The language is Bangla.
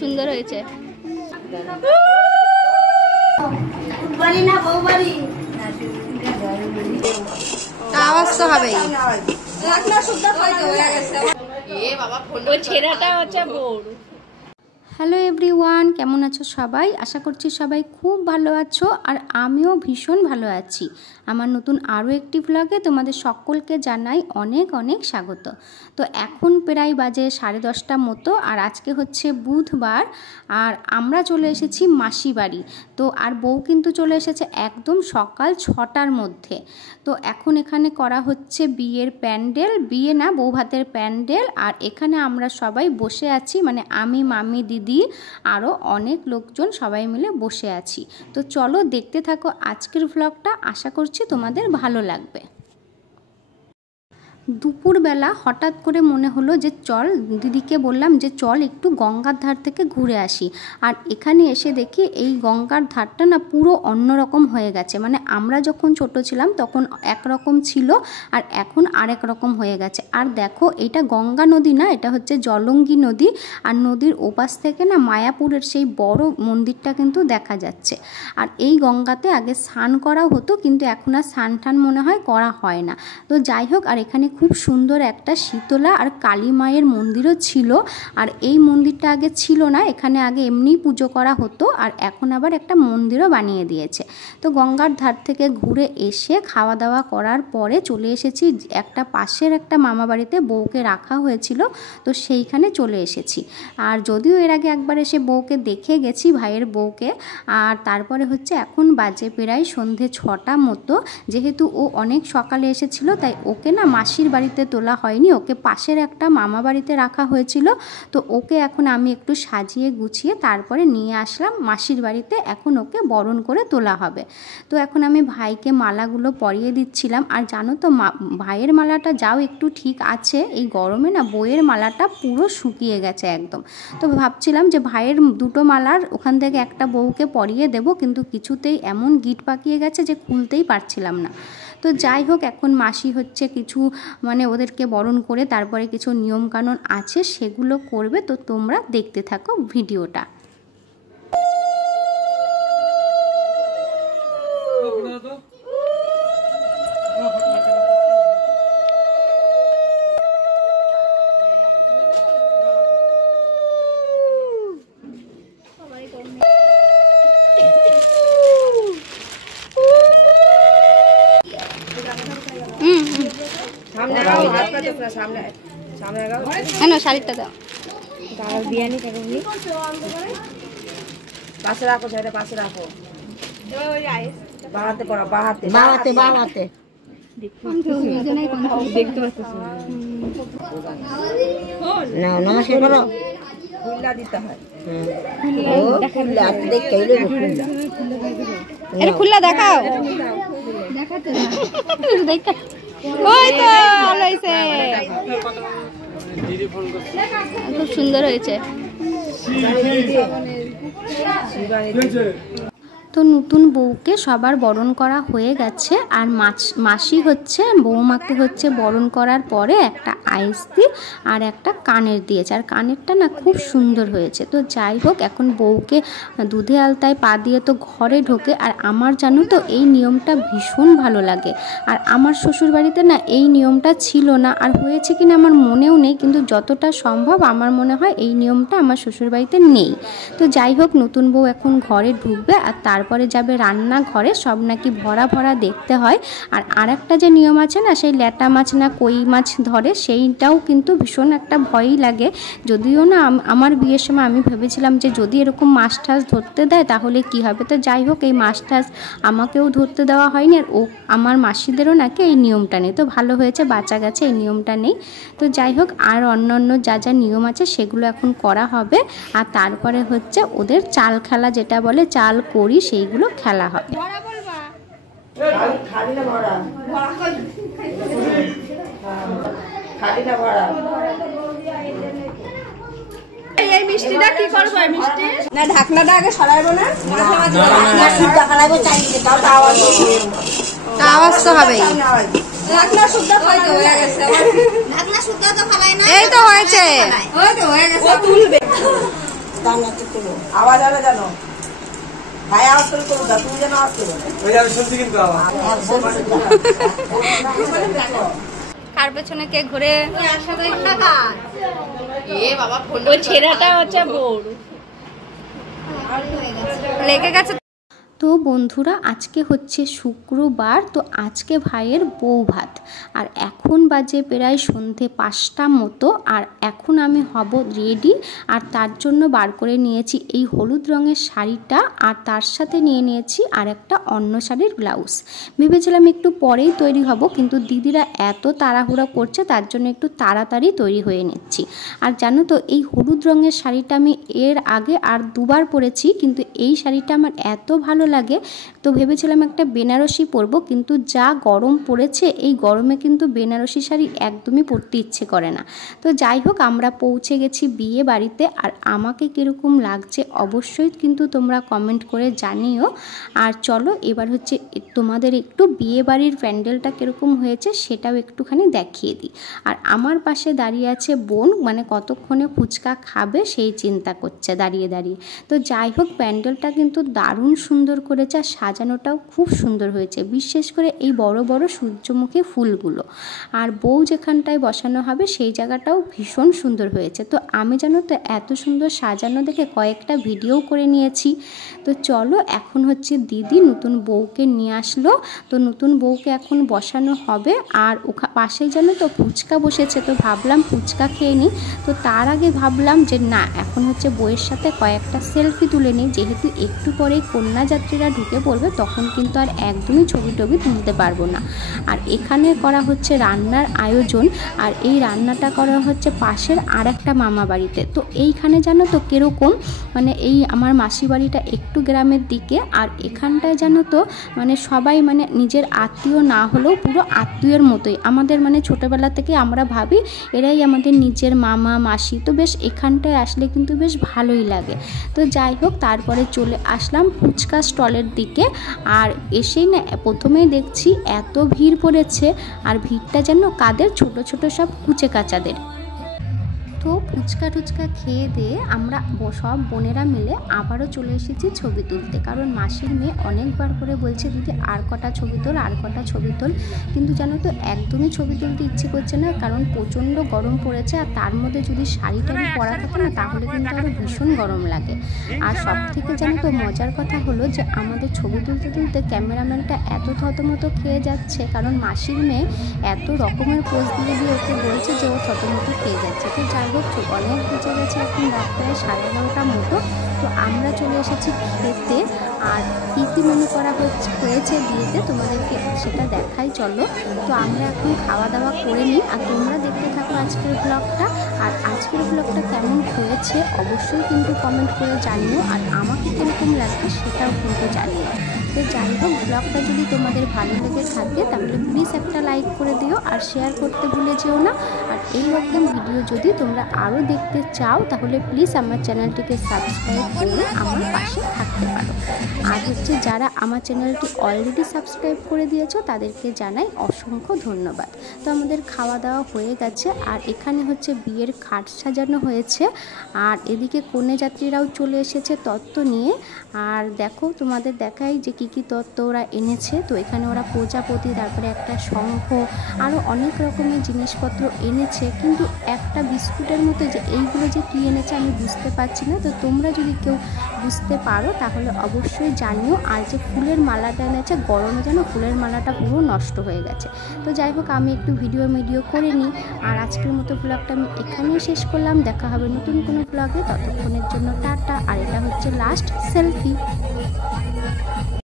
সুন্দর হয়েছে। আওয়াজ তো হবেই। ওই ছেলেটা হচ্ছে বড়। হ্যালো এভরিওয়ান, কেমন আছো সবাই? আশা করছি সবাই খুব ভালো আছো, আর আমিও ভীষণ ভালো আছি। আমার নতুন আরও একটি ব্লগে তোমাদের সকলকে জানাই অনেক অনেক স্বাগত। তো এখন প্রায় বাজে 10:30 মতো, আর আজকে হচ্ছে বুধবার, আর আমরা চলে এসেছি মাসি বাড়ি। তো আর বউ কিন্তু চলে এসেছে একদম সকাল 6টার মধ্যে। তো এখন এখানে করা হচ্ছে বিয়ের প্যান্ডেল, বিয়ে না বউ ভাতের প্যান্ডেল। আর এখানে আমরা সবাই বসে আছি, মানে আমি, মামি, দিদি, আরও অনেক লোকজন সবাই মিলে বসে আছি। তো চলো দেখতে থাকো আজকের ব্লগটা, আশা করছি তোমাদের ভালো লাগবে। দুপুরবেলা হঠাৎ করে মনে হলো যে চল, দিদিকে বললাম যে চল একটু গঙ্গার ধার থেকে ঘুরে আসি। আর এখানে এসে দেখি এই গঙ্গার ধারটা না পুরো অন্যরকম হয়ে গেছে। মানে আমরা যখন ছোট ছিলাম তখন একরকম ছিল, আর এখন আরেক রকম হয়ে গেছে। আর দেখো, এটা গঙ্গা নদী না, এটা হচ্ছে জলঙ্গি নদী। আর নদীর ওপাশ থেকে না মায়াপুরের সেই বড় মন্দিরটা কিন্তু দেখা যাচ্ছে। আর এই গঙ্গাতে আগে স্নান করা হতো, কিন্তু এখন আর স্নান টান মনে হয় করা হয় না। তো যাই হোক, আর এখানে খুব সুন্দর একটা শীতলা আর কালী মায়ের মন্দিরও ছিল। আর এই মন্দিরটা আগে ছিল না, এখানে আগে এমনি পুজো করা হতো, আর এখন আবার একটা মন্দিরও বানিয়ে দিয়েছে। তো গঙ্গার ধার থেকে ঘুরে এসে খাওয়া দাওয়া করার পরে চলে এসেছি একটা পাশের একটা মামা বাড়িতে, বউকে রাখা হয়েছিল, তো সেইখানে চলে এসেছি। আর যদিও এর আগে একবার এসে বউকে দেখে গেছি, ভাইয়ের বউকে। আর তারপরে হচ্ছে এখন বাজে প্রায় সন্ধে 6টা মতো। যেহেতু ও অনেক সকালে এসেছিল, তাই ওকে না মাসির বাড়িতে তোলা হয়নি, ওকে পাশের একটা মামা বাড়িতে রাখা হয়েছিল। তো ওকে এখন আমি একটু সাজিয়ে গুছিয়ে তারপরে নিয়ে আসলাম মাসির বাড়িতে। এখন ওকে বরণ করে তোলা হবে। তো এখন আমি ভাইকে মালাগুলো পরিয়ে দিচ্ছিলাম। আর জানো তো, ভাইয়ের মালাটা যাও একটু ঠিক আছে, এই গরমে না বউয়ের মালাটা পুরো শুকিয়ে গেছে একদম। তো ভাবছিলাম যে ভাইয়ের দুটো মালার ওখান থেকে একটা বউকে পরিয়ে দেব, কিন্তু কিছুতেই এমন গিট পাকিয়ে গেছে যে খুলতেই পারছিলাম না। তো যাই হোক, এখন মাসি হচ্ছে কিছু মানে ওদেরকে বরণ করে তারপরে কিছু নিয়মকানুন আছে সেগুলো করবে। তো তোমরা দেখতে থাকো ভিডিওটা। শাড়িটা দাও, বিয়ানি পাশে রাখো, সেটা পাশে রাখো, বাহাতে পড়া, বাহাতে বাহাতে বাহাতে দেখতে পাচ্ছি না। নমস্কার করো, খুল্লা দিতে হয়। খুল্লা দেখাও, দেখাতে ওই তো ভালো হয়েছে, খুব সুন্দর হয়েছে। তো নতুন বউকে সবার বরণ করা হয়ে গেছে। আর মাসি হচ্ছে বৌমাকে হচ্ছে বরণ করার পরে একটা আইসতি আর একটা কানের দিয়েছে। আর কানেরটা না খুব সুন্দর হয়েছে। তো যাই হোক, এখন বউকে দুধে আলতায় পা দিয়ে তো ঘরে ঢোকে। আর আমার জানো তো এই নিয়মটা ভীষণ ভালো লাগে। আর আমার শ্বশুরবাড়িতে না এই নিয়মটা ছিল না, আর হয়েছে কিনা আমার মনেও নেই, কিন্তু যতটা সম্ভব আমার মনে হয় এই নিয়মটা আমার শ্বশুরবাড়িতে নেই। তো যাই হোক, নতুন বউ এখন ঘরে ঢুকবে, আর তারপরে যাবে রান্নাঘরে। সব নাকি ভরা ভরা দেখতে হয়। আর একটা যে নিয়ম আছে না, সেই ল্যাটা মাছ না কই মাছ ধরে, সেইটাও কিন্তু ভীষণ একটা ভয়ই লাগে। যদিও না আমার বিয়ের সময় আমি ভেবেছিলাম যে যদি এরকম মাছ টাছ ধরতে দেয় তাহলে কি হবে। তো যাই হোক, এই মাছ টাছ আমাকেও ধরতে দেওয়া হয়নি, আর আমার মাসিদেরও নাকি এই নিয়মটা নেই। তো ভালো হয়েছে, বাঁচা গেছে, এই নিয়মটা নেই। তো যাই হোক, আর অন্য যা যা নিয়ম আছে সেগুলো এখন করা হবে। আর তারপরে হচ্ছে ওদের চাল খেলা, যেটা বলে চাল করি, সেইগুলো খেলা হবে। এই মিষ্টিটা কি করবো? মিষ্টি না, ঢাকনাটা আগে সরাইবো না, আওয়াজ তো হবেই। এই তো হয়েছে, আওয়াজ হবে জানো, ভাই আওয়াজ করে করো, তুমি যেন আওয়াজ করো। কার পেছনে কে ঘুরে ওই ছেলেটা হচ্ছে বউর লেগে গেছে। তো বন্ধুরা আজকে হচ্ছে শুক্রবার, তো আজকে ভাইয়ের বউ ভাত, আর এখন বাজে প্রায় সন্ধে 5টা মতো, আর এখন আমি হব রেডি। আর তার জন্য বার করে নিয়েছি এই হলুদ রঙের শাড়িটা, আর তার সাথে নিয়ে নিয়েছি আর একটা অন্য শাড়ির ব্লাউজ। ভেবেছিলাম একটু পরেই তৈরি হব, কিন্তু দিদিরা এত তাড়াহুড়া করছে তার জন্য একটু তাড়াতাড়ি তৈরি হয়ে নিচ্ছি। আর জানো তো এই হলুদ রঙের শাড়িটা আমি এর আগে আর 2বার পরেছি, কিন্তু এই শাড়িটা আমার এত ভালো লাগে, তো ভেবেছিলাম একটা বেনারসি পরবো, কিন্তু যা গরম পড়েছে এই গরমে কিন্তু বেনারসি শাড়ি একদমই পরতে ইচ্ছে করে না। তো যাই হোক, আমরা পৌঁছে গেছি বিয়ে বাড়িতে, আর আমাকে কীরকম লাগছে অবশ্যই কিন্তু তোমরা কমেন্ট করে জানিও। আর চলো এবার হচ্ছে তোমাদের একটু বিয়ে বাড়ির প্যান্ডেলটা কীরকম হয়েছে সেটাও একটুখানি দেখিয়ে দিই। আর আমার পাশে দাঁড়িয়ে আছে বোন, মানে কতক্ষণে ফুচকা খাবে সেই চিন্তা করছে দাঁড়িয়ে দাঁড়িয়ে। তো যাই হোক, প্যান্ডেলটা কিন্তু দারুণ সুন্দর করেছে, আর সাজানোটাও খুব সুন্দর হয়েছে, বিশেষ করে এই বড় বড় সূর্যমুখী ফুলগুলো। আর বউ যেখানটায় বসানো হবে সেই জায়গাটাও ভীষণ সুন্দর হয়েছে। তো আমি জানো তো এত সুন্দর সাজানো দেখে কয়েকটা ভিডিও করে নিয়েছি। তো চলো এখন হচ্ছে দিদি নতুন বউকে নিয়ে আসলো, তো নতুন বউকে এখন বসানো হবে। আর পাশেই জানো তো ফুচকা বসেছে, তো ভাবলাম ফুচকা খেয়ে নিই। তো তার আগে ভাবলাম যে না, এখন হচ্ছে বউয়ের সাথে কয়েকটা সেলফি তুলে নিই, যেহেতু একটু পরেই কন্যাযাত্রীরা ঢুকে পড়বে, তখন কিন্তু আর একদমই ছবি টবি তুলতে পারবো না। আর এখানে করা হচ্ছে রান্নার আয়োজন, আর এই রান্নাটা করা হচ্ছে পাশের আর একটা মামা বাড়িতে। তো এইখানে জানো তো কীরকম, মানে এই আমার মাসি বাড়িটা একটু গ্রামের দিকে, আর এখানটায় জানো তো মানে সবাই মানে নিজের আত্মীয় না হলেও পুরো আত্মীয়ের মতোই আমাদের, মানে ছোটোবেলা থেকে আমরা ভাবি এরাই আমাদের নিজের মামা মাসি। তো বেশ এখানটায় আসলে কিন্তু বেশ ভালোই লাগে। তো যাই হোক, তারপরে চলে আসলাম ফুচকা স্টলের দিকে, আর এসেই না প্রথমেই দেখছি এত ভিড় পড়েছে, আর ভিড়টা যেন কাদের, ছোট ছোট সব কুচে কাচাদের। তো ফুচকা টুচকা খেয়ে দিয়ে আমরা সব বোনেরা মিলে আবারও চলে এসেছি ছবি তুলতে, কারণ মাসির মেয়ে অনেকবার করে বলছে দিদি আর কটা ছবি তোল, আর কটা ছবি তোল, কিন্তু জানো তো একদমই ছবি তুলতে ইচ্ছে করছে না, কারণ প্রচণ্ড গরম পড়েছে। আর তার মধ্যে যদি শাড়ি টাড়ি পরা থাকে না, তাহলে কিন্তু আরও ভীষণ গরম লাগে। আর সব থেকে জানো তো মজার কথা হলো যে আমাদের ছবি তুলতে তুলতে ক্যামেরাম্যানটা এত থতমতো খেয়ে যাচ্ছে, কারণ মাসির মেয়ে এত রকমের পোজ দিয়ে দিয়ে ওকে বলছে যে ও থতমতো খেয়ে যাচ্ছে। তো যাই হোক, অনেক বেঁচে গেছে, এখন রাত প্রায় 11:30 মতো। তো আমরা চলে এসেছি খেতে, আর কী কী মেনু করা হয়েছে বিয়েতে তোমাদেরকে সেটা দেখাই চলো। তো আমরা এখন খাওয়া দাওয়া করে নিই, আর তোমরা দেখতে থাকো আজকের ব্লগটা। আর আজকের ব্লগটা কেমন হয়েছে অবশ্যই কিন্তু কমেন্ট করে জানিও, আর আমাকে কীরকম লাগছে সেটাও কিন্তু জানিও। তো যাই হোক, ব্লগটা যদি তোমাদের ভালো লেগে থাকে তাহলে প্লিজ একটা লাইক করে দিও, আর শেয়ার করতে ভুলে যেও না। আর এই রকম ভিডিও যদি তোমরা আরও দেখতে চাও তাহলে প্লিজ আমার চ্যানেলটিকে সাবস্ক্রাইব করে আমার পাশে থাকতে পারো। আর হচ্ছে যারা আমার চ্যানেলটি অলরেডি সাবস্ক্রাইব করে দিয়েছো তাদেরকে জানাই অসংখ্য ধন্যবাদ। তো আমাদের খাওয়া দাওয়া হয়ে গেছে, আর এখানে হচ্ছে বিয়ের খাট সাজানো হয়েছে, আর এদিকে কন্যাযাত্রীরাও চলে এসেছে তত্ত্ব নিয়ে। আর দেখো তোমাদের দেখাই যে কী কী তত্ত্ব ওরা এনেছে। তো এখানে ওরা প্রজাপতি, তারপরে একটা শঙ্খ, আরও অনেক রকমের জিনিসপত্র এনেছে, কিন্তু একটা বিস্কুটের মতো যে এইগুলো যে কী এনেছে আমি বুঝতে পারছি না। তো তোমরা যদি কেউ বুঝতে পারো তাহলে অবশ্যই জানিও। আর যে ফুলের মালাটা এনেছে, গরমে যেন ফুলের মালাটা পুরো নষ্ট হয়ে গেছে। তো যাই হোক, আমি একটু ভিডিও করে নিই। আর আজকের মতো ব্লগটা আমি এখানেই শেষ করলাম, দেখা হবে নতুন কোনো ব্লগে, ততক্ষণের জন্য টাটা। আর এটা হচ্ছে লাস্ট সেলফি।